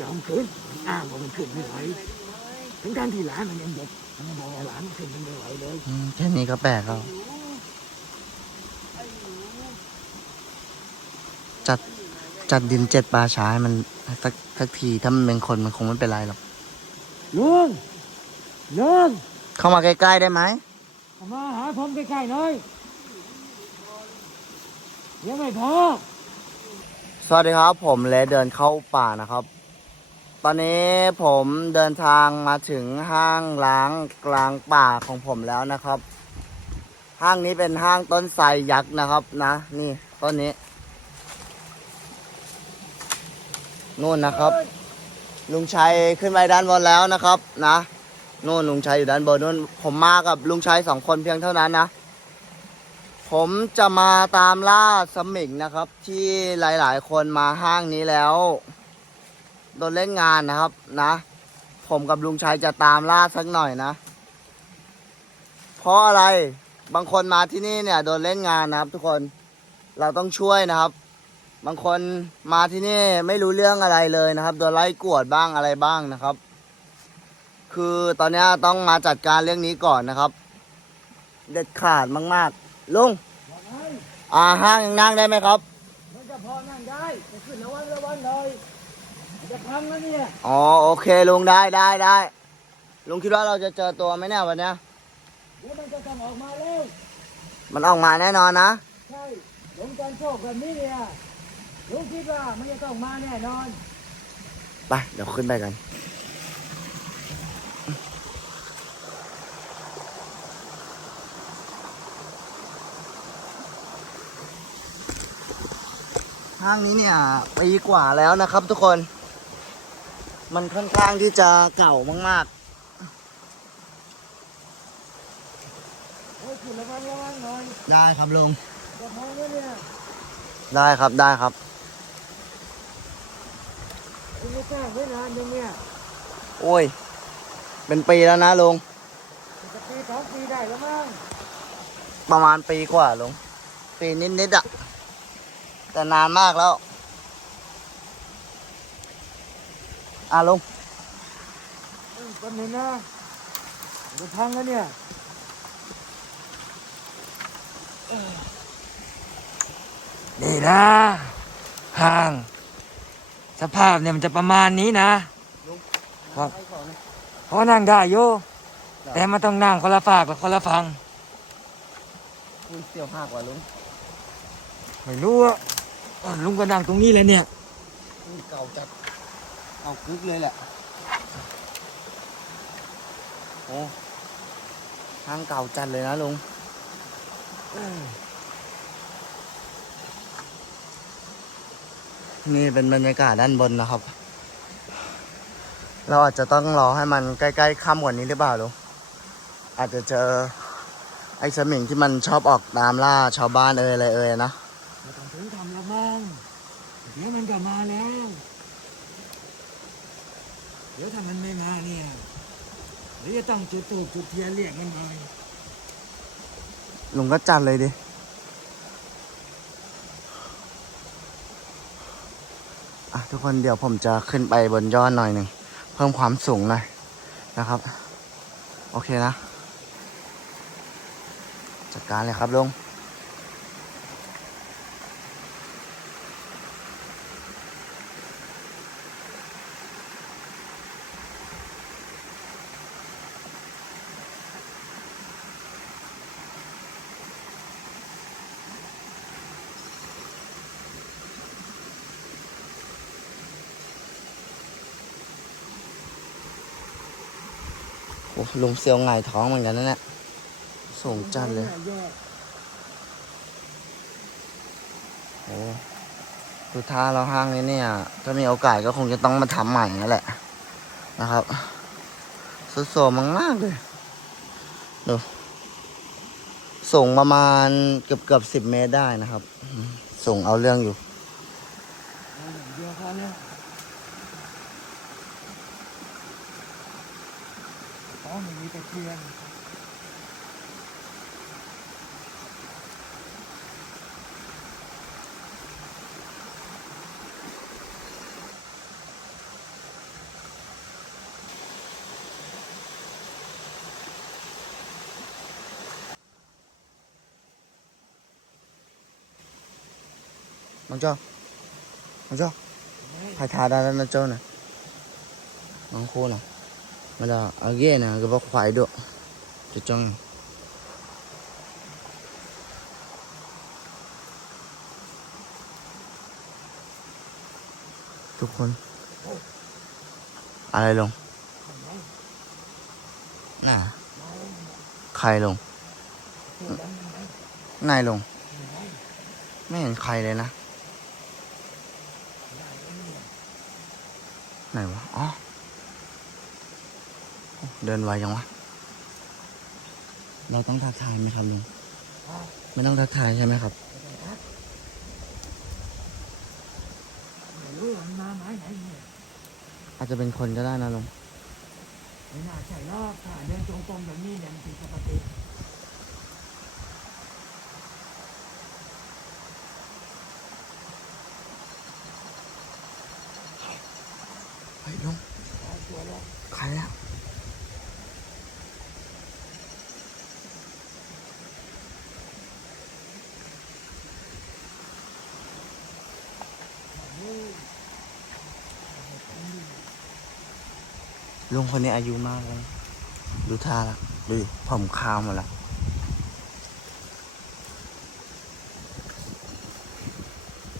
ยอมขึ้นมันอ้างว่ามันขึ้นไม่ไหวถึงการที่หลานมันยังเด็กมันบอกว่าหลานมันขึ้นมันไม่ไหวเลยอืมแค่นี้ก็แปลกแล้วจัดจัดดินเจ็ดปลาช้าให้มันสักสักทีถ้ามันเป็นคนมันคงไม่เป็นไรหรอกลุงลุงเข้ามาใกล้ๆได้ไหมเอามาหาผมใกล้ๆหน่อยเดี๋ยวไม่พอ สวัสดีครับ ผมเลเดินเข้าป่านะครับ ตอนนี้ผมเดินทางมาถึงห้างล้างกลางป่าของผมแล้วนะครับ ห้างนี้เป็นห้างต้นไทรยักษ์นะครับนะ นี่ต้นนี้นู่นนะครับ ลุงชัยขึ้นไปด้านบนแล้วนะครับ นะนู่นลุงชัยอยู่ด้านบนนู่นผมมากับลุงชัยสองคนเพียงเท่านั้นนะ ผมจะมาตามล่าสมิงนะครับ ที่หลาย ๆ คนมาห้างนี้แล้ว โดนเล่นงานนะครับนะ ผมกับลุงชัยจะตามล่าสักหน่อยนะ เพราะอะไรบางคนมาที่นี่เนี่ย โดนเล่นงานนะครับ ทุกคนเราต้องช่วยนะครับ บางคนมาที่นี่ไม่รู้เรื่องอะไรเลยนะครับ โดนไล่กวดบ้างอะไรบ้างนะครับ คือตอนนี้ต้องมาจัดการเรื่องนี้ก่อนนะครับ เด็ดขาดมาก ๆ ลุงอ่าห้างยังนั่งได้ไหมครับมันจะพอนั่งได้จะขึ้นระวังระวังหน่อย จะพังแล้วเนี่ยอ๋อโอเคลุงได้ได้ได้ลุงคิดว่าเราจะเจอตัวไหมเนี่ยวันเนี้ยเดี๋ยวมันจะต้องออกมาเร็วมันออกมาแน่นอนนะใช่หลงการโชคแบบนี้เนี่ยลุงคิดว่ามันจะต้องมาแน่นอนไปเดี๋ยวขึ้นไปกันห้างนี้เนี่ยปีกว่าแล้วนะครับทุกคน มันค่อนข้างที่จะเก่ามากเฮ้ยขึ้นระวังระวังหน่อยๆได้ครับลุงจะพังแล้วเนี่ยได้ครับได้ครับคุณไม่สร้างไว้นานยังเนี่ยโอ้ย เป็นปีแล้วนะลุงมันจะปีสองปีได้แล้วมั้งประมาณปีกว่าลุงปีนิดๆอะแต่นานมากแล้ว อะลุงเออแป๊บนึงนะมันจะพังแล้วเนี่ยนี่นะห่าง สภาพเนี่ยมันจะประมาณนี้นะครับเพราะนั่งได้โยแต่มันต้องนั่งคนละฝากกับคนละฟังอุ้ยเสี่ยวหักว่ะลุงไม่รู้อะอะลุงก็นั่งตรงนี้แหละเนี่ยอุ้ยเก่าจัด เก่ากึกเลยแหละ โอ้ห้างเก่าจัดเลยนะลุงนี่เป็นบรรยากาศด้านบนนะครับ เราอาจจะต้องรอให้มันใกล้ๆค่ำกว่านี้หรือเปล่าลุงอาจจะเจอไอ้สมิงที่มันชอบออกตามล่าชาวบ้านเอ่ยอะไรเอ่ยนะ ไม่ต้องถึงทำละมั้งเดี๋ยวมันก็มาแล้ว เดี๋ยวถ้ามันไม่มาเนี่ยเดี๋ยว จะต้องจุดตูบจุดเทียนเรียกมันหน่อยลุงก็จัดเลยดิ อะทุกคนเดี๋ยวผมจะขึ้นไปบนยอดหน่อยหนึ่ง เพิ่มความสูงหน่อยนะครับ โอเคนะ จัดการเลยครับลุง ลุงเซียวหงายท้องเหมือนกันนะเนี่ยสูงจัดเลย โอ้ดูท่าเราห้างนี้เนี่ย ถ้ามีโอกาสก็คงจะต้องมาทำใหม่นั่นแหละ นะครับสุดโสมมากๆเลย ดูสูงประมาณเกือบเกือบสิบเมตรได้นะครับสูงเอาเรื่องอยู่ Yeah. มองจ้ามอ呢จ้了 จ้าใครทาได้แล้วเจ้าน่ะน้องโคน่ะมาเย่น่ะก็บอกควายด้วยจะจ้องทุกคนอะไรลงน่ะใครลงนายลง ไม่เห็นใครเลยนะ ไหนวะ อ๋อ เดินไวยังวะ เราต้องทักทายไหมครับลุงไม่ต้องทักทายใช่ไหมครับไม่รู้ว่ามันมาไม้ไหนเนี่ยอาจจะเป็นคนก็ได้นะลุงไม่น่าใช่หรอกถ้าเดินตรงๆแบบนี้เนี่ยมันผิดปกติเฮ้ยลุงตัวแล้วใครอะ ลุงคนนี้อายุมากแล้วดูท่าละดูผมขาวหมดละ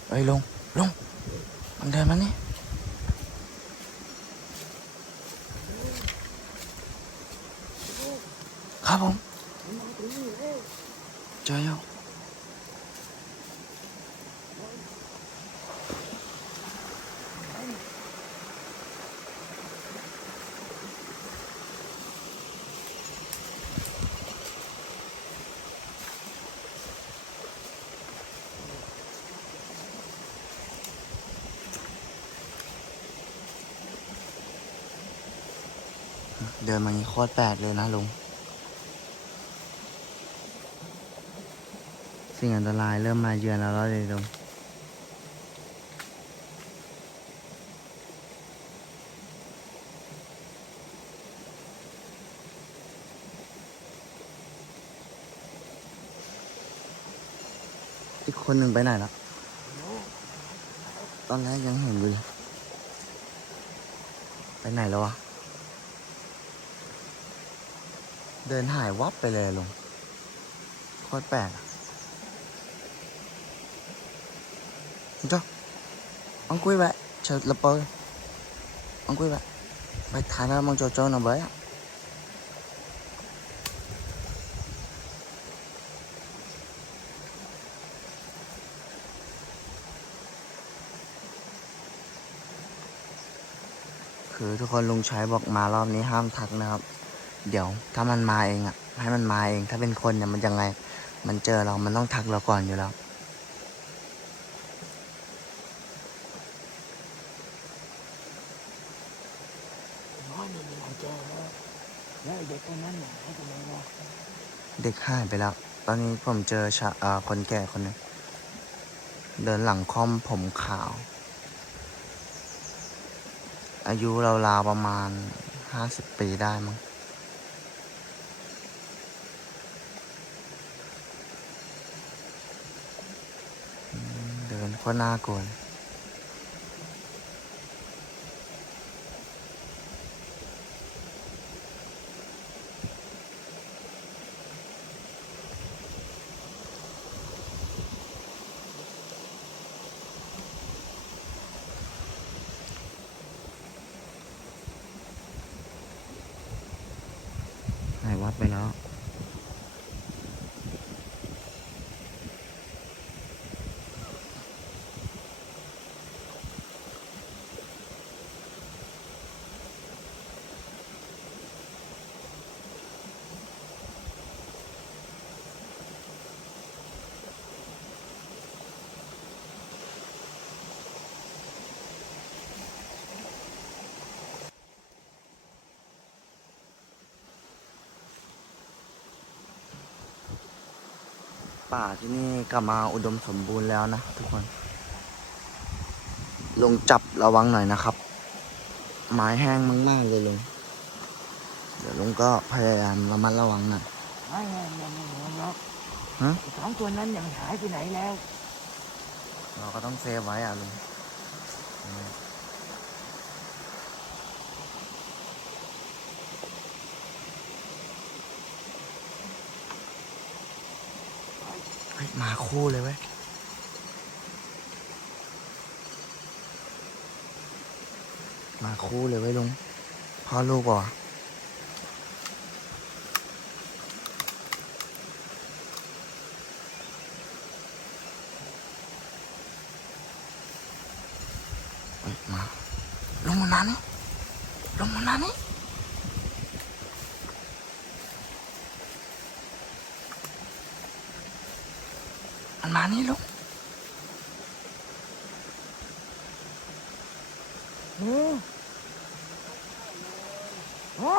เฮ้ยลุงลุงมันเดินมานี่ ครับผมเจอแล้ว เดินมาอย่างนี้โคตรแปลกเลยนะลุง สิ่งอันตรายเริ่มมาเยือนเราแล้วเลยลุงอีกคนหนึ่งไปไหนละ ตอนแรกยังเห็นอยู่เลย ไปไหนแล้ววะ เดินหายวับไปเลยลุงโคตรแปลกจ้าองคุยไปบเฉิดละไปอองคุยไปไปถ่ายน้ำมังโจโจหน่อยไปคือทุกคนลุงชัยบอกมารอบนี้ห้ามทักนะครับ เดี๋ยวถ้ามันมาเองอะ ให้มันมาเอง ถ้าเป็นคนเนี่ยมันยังไง มันเจอเรา มันต้องทักเราก่อนอยู่แล้วน้อยนี่มีหลายเจอแล้วเด็กคนนั้นเนี่ยให้กูเลยว่าเด็กหายไปแล้ว ตอนนี้ผมเจอชะเอ่อคนแก่คนนึงเดินหลังค่อมผมขาว อายุราวๆประมาณห้าสิบปีได้มั้ง มเดินก็น่ากลัว ป่าที่นี่กลับมาอุดมสมบูรณ์แล้วนะทุกคน ลงจับระวังหน่อยนะครับ ไม้แห้งมากๆเลยลุง เดี๋ยวลุงก็พยายามระมัดระวังหน่อยไม่ไม่ไม่ไม่ไม่หรอกฮะสองตัวนั้นยังหายไปไหนแล้ว เราก็ต้องเซฟไว้อะลุง ฮ้ยมาคู่เลยเว้ยมาคู่เลยเว้ยลุงพ่อลูกเหรอเฮ้ยมาลงมานานี่ลงมานานี่ มันมานี่ลุงโอ้โอ้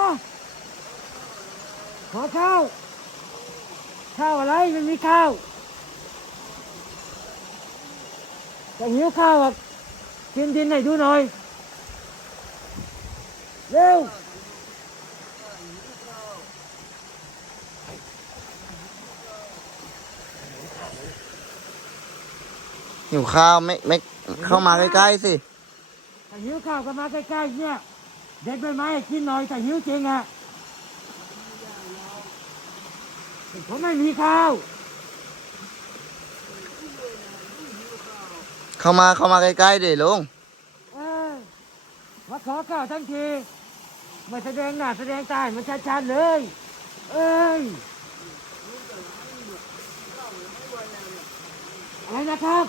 ขอข้าว ข้าวอะไรมันมีข้าวจะหิวข้าวอะกินดินให้ดูหน่อย เร็ว หิวข้าวไม่ไม่เข้ามาใกล้ๆสิถ้าหิวข้าวก็มาใกล้ๆเนี่ยเด็กใบไม้ให้กินหน่อยแต่หิวจริงอะผมไม่มีข้าว เข้ามาเข้ามาใกล้ๆดิลุงเออมาขอข้าวทั้งทีไม่แสดงหน้าแสดงตาให้มันชัดๆเลย เอ้ยอะไรนะครับ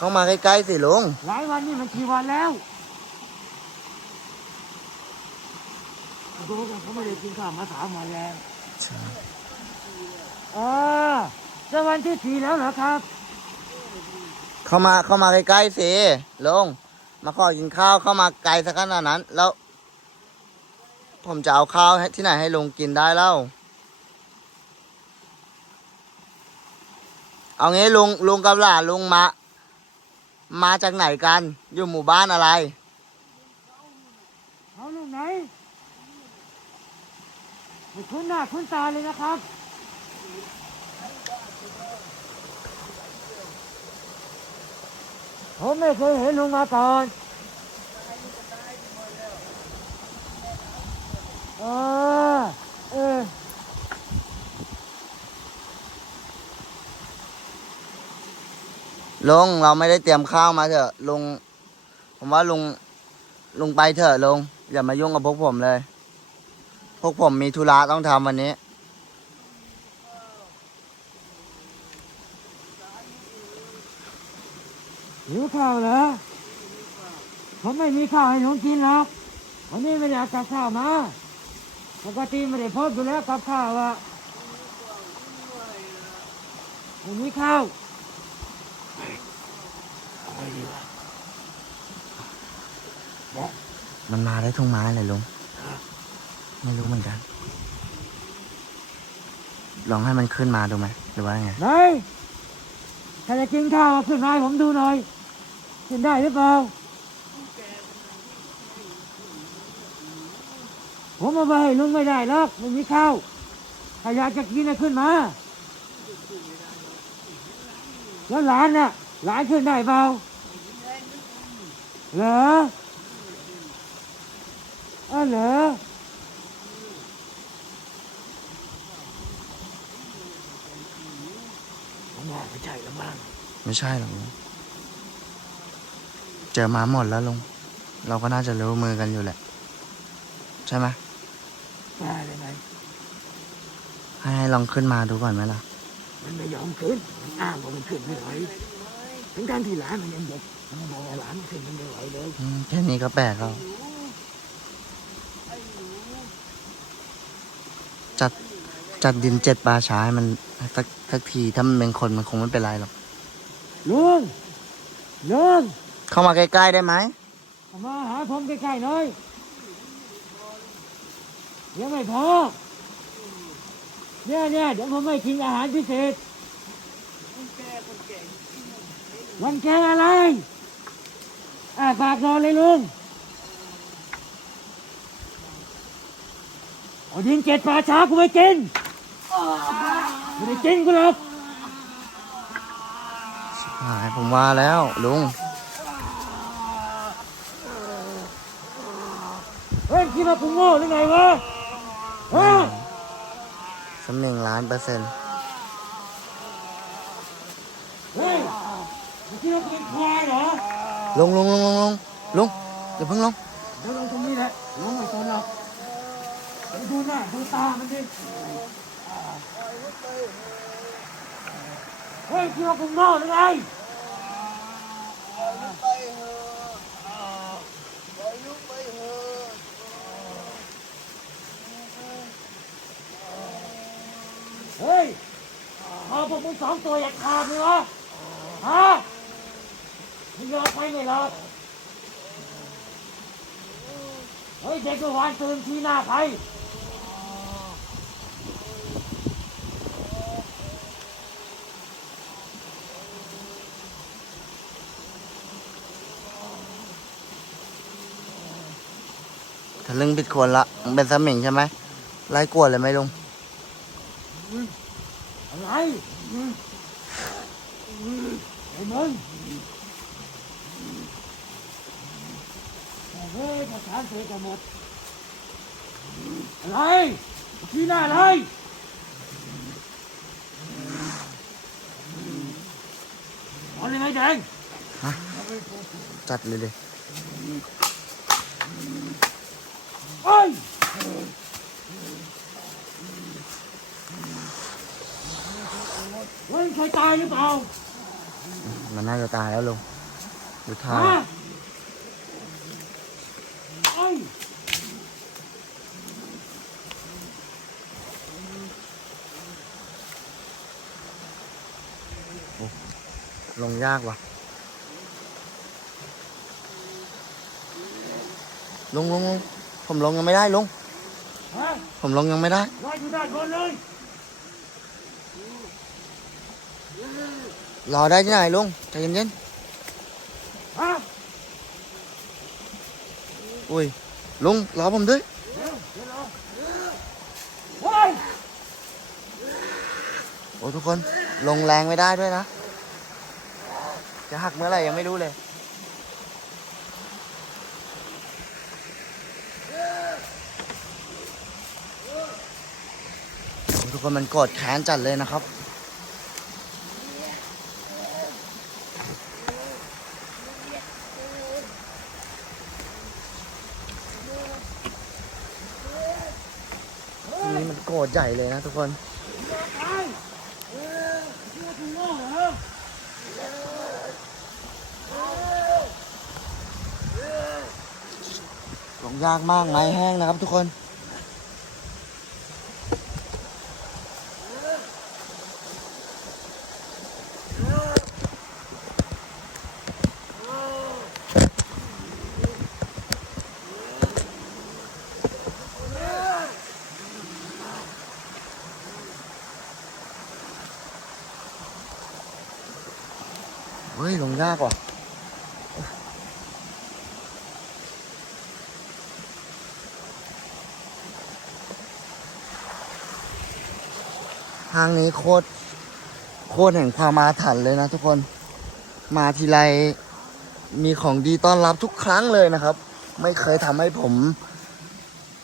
เข้ามาใกล้ๆสิลุง หลายวันนี่มันกี่วันแล้วดูกันเขาไม่ได้กินข้าวมาสามวันแล้วอ่าจะวันที่สี่แล้วเหรอครับ เข้ามาเข้ามาใกล้ๆสิลุง มาขอกินข้าวเข้ามาไกลสักขนาดนั้น แล้ว ผมจะเอาข้าวให้ที่ไหนให้ลุงกินได้เล่า เอางี้ลุงลุงกับหลานลุงมา มาจากไหนกัน อยู่หมู่บ้านอะไรเขาลูกไหนคุ้นหน้าคุ้นตาเลยนะครับ ผมไม่เคยเห็นลุงมาก่อนเอออ ลุงเราไม่ได้เตรียมข้าวมาเถอะลุงผมว่าลุงลุงไปเถอะลุงอย่ามายุ่งกับพวกผมเลย พวกผมมีธุระต้องทำวันนี้ หิวข้าวเหรอผมไม่มีข้าวให้ลุงกินหรอกวันนี้ไม่ได้เอากับข้าวมาปกติไม่ได้พบอยู่แล้วกับข้าวอะไม่มีข้าว มันมาได้ทุ่งไม้เลยลุง ไม่รู้เหมือนกัน ลองให้มันขึ้นมาดูไหมหรือว่าไงไหนถ้าจะกินข้าวเอาขึ้นมาให้ผมดูหน่อย กินได้หรือเปล่า ผมเอาไปให้ลุงไม่ได้หรอกไม่มีข้าว ถ้าอยากจะกินเอาขึ้นมา แล้วหลานน่ะหลานขึ้นได้เปล่าเหรอเออเหรอผมว่าไม่ใช่ละมั้งไม่ใช่หรอกลุงเจอมาหมดแล้วลุงเราก็น่าจะรู้มือกันอยู่แหละ ใช่ไหมได้เลยไหมให้ให้ลองขึ้นมาดูก่อนไหมล่ะ มันไม่ยอมขึ้น มันอ้างว่ามันขึ้นไม่ไหวทั้งการที่หลานมันยังเด็กมันบอกว่าหลานมันขึ้นมันไม่ไหวเลยอืมแค่นี้ก็แปลกแล้วจัดจัดดินเจ็ดปลาช้าให้มันสักสักทีถ้ามันเป็นคนมันคงไม่เป็นไรหรอกลุงลุงเข้ามาใกล้ๆได้ไหมเอามาหาผมใกล้ๆหน่อยเดี๋ยวไม่พอ เนี่ยเนี่ยเดี๋ยวผมไม่กินอาหารพิเศษวันแกงอะไร อ่าปากรอเลยลุงเอาดินเจ็ดป่าช้ากูไปกินไม่ได้กินกูหรอกหายผมว่าแล้วลุงเฮ้ยคิดว่ากูโง่หรือไงวะฮะ สำเนียงล้านเปอร์เซ็นต์เฮ้ยมึงคิดว่ากูเป็นควายเหรอลุงลุงลุงลุงลุงลุงอย่าเพิ่งลงเดี๋ยวลงตรงนี้แหละลงไม่สนหรอกไปดูหน้าดูตามันดิเฮ้ยคิดว่ากูโง่หรือไง เฮ้ยเอาพวกมึงสองตัวอยากขาดเลยวะฮะมึงยอมไปไม่หรอเฮ้ยเด็กวานตื่นที่หน้าใครทะลึ่งผิดคนละมันเป็นสมิงใช่ไหมไล่กวดเลยไหมลุง ไรอืมอืมไอ้มึงเฮ้ยภาษาเสกกันหมด อะไรที่หน้าอะไรเอาเลยไหมแดงจัดเลยดิเฮ้ย เฮ้ยใครตายหรือเปล่า มันน่าจะตายแล้วลุงดูท่าฮะเฮ้ยลงยากว่ะลุงลุงลุงผมลงยังไม่ได้ลุง ฮะผมลงยังไม่ได้รออยู่ด้านบนเลย รอได้ที่ไหนลุงใจเย็นฮะๆอุ้ยลุงรอผมด้วยเดี๋ยวเดี๋ยวรอเฮ้ยโอ้ทุกคนลงแรงไม่ได้ด้วยนะ จะหักเมื่อไหร่ยังไม่รู้เลยโอ้ทุกคนมันโกรธแค้นจัดเลยนะครับ โกรธใหญ่เลยนะทุกคน ลงยากมากไม้แห้งนะครับทุกคน เฮ้ย ลงยากว่ะ ทางนี้โคตรโคตรแห่งความอาถรรพ์เลยนะทุกคนมาทีไรมีของดีต้อนรับทุกครั้งเลยนะครับ ไม่เคยทำให้ผม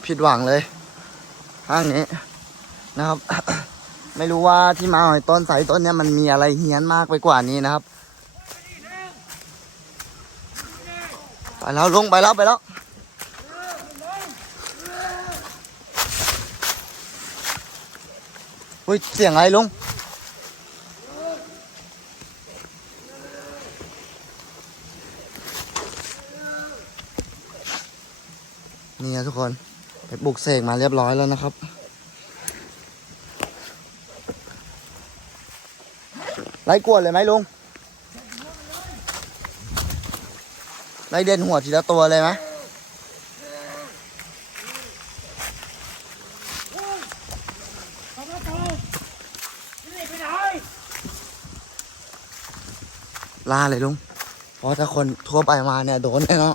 ผิดหวังเลยทางนี้นะครับ ไม่รู้ว่าที่มาของต้นสายต้นเนี้ยมันมีอะไรเฮี้ยนมากไปกว่านี้นะครับ ไปแล้วลงไปแล้วไปแล้ว อุ้ยเสียงอะไรลุงนี่นะทุกคน ไปปลุกเสกมาเรียบร้อยแล้วนะครับ ไล่กวดเลยไหมลุง ไล่เด่นหัวทีละตัวเลยไหม ทำไมต่อนี่ไปไหน ล่าเลยลุง เพราะถ้าคนทั่วไปมาเนี่ยโดนแน่นอน